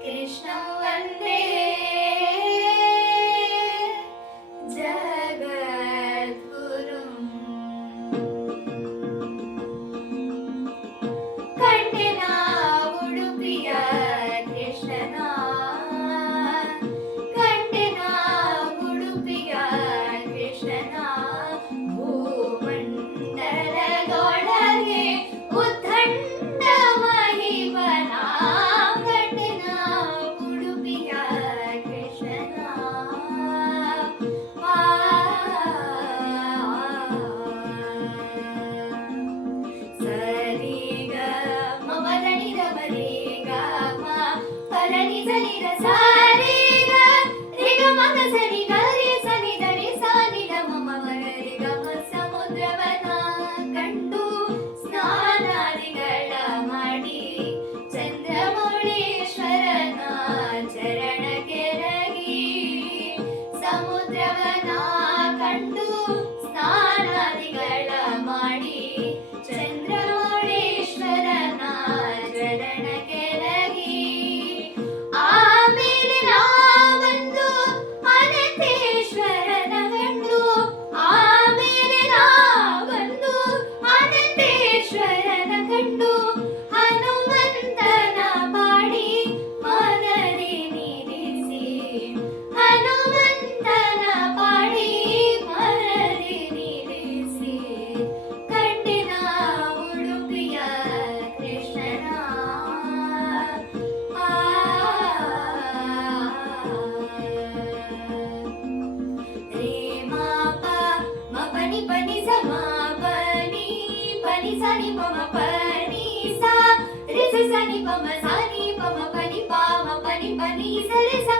कृष्णं वन्दे ಕಂಡೆನ ಉಡುಪಿಯ ಕೃಷ್ಣನ ಕಂಡೆನ ಉಡುಪಿಯ ಕೃಷ್ಣನ ಭೂಮಂಡಲದೊಳಗೆ ಉದ್ದಂಡ ಮಹಿಮನ ಕಂಡೆನ ಉಡುಪಿಯ ಕೃಷ್ಣನ ಸರಿಗ ಮಮರನಿರ ಮರಿಗ ಮ ಪರನಿ ಸನಿರ ಸಾರಿಗ ರಿಗ ಮಗ ಸನಿ ಗರಿ ಸನಿ ಧರಿ ಸಾನಿದ ಮಮ ಮಗರಿಗ ಮ ಸಮುದ್ರವನ ಕಂಡು ಸ್ನಾನಾದಿಗಳ ಮಾಡಿ ಚಂದ್ರಮೌಳೇಶ್ವರನ ಚರಣ ಕೆರಗಿ ಸಮುದ್ರವನ ಕಂಡು ಸ್ನಾನಾದಿಗಳ ಮಾಡಿ ಚಂದ್ರಮೌಳೇಶ್ವರನ ಚರಣ ಕೆರಗಿ ಆಮೇಲೆ ನಾ ಬಂದು ಅನಂತೇಶ್ವರನ ಕಂಡು ಆಮೇಲೆ ನಾ ಬಂದು ಅನಂತೇಶ್ವರನ ಕಂಡು ಹನುಮಂತನ ಪಾಡಿ ಮನದಿ ನಿಲ್ಲಿಸಿ ಹನುಮಂತನ ಪಾಡಿ ಮನದಿ ನಿಲ್ಲಿಸಿ ಕಂಡಿನ ಉಡುಪಿಯ ಕೃಷ್ಣನ ರೇ ಮಾಪ ಮಪನಿ ಪನಿ ಸಮ ಪನಿ ಪನಿ ಸನಿ ಪಮ ಪನಿ ಸಾ ರಿ ಸನಿ ಪಮ ಸನಿ ಪಮ ಪನಿ ಪಾಮ ಪನಿ ಪನಿ ಸರಿ ಸ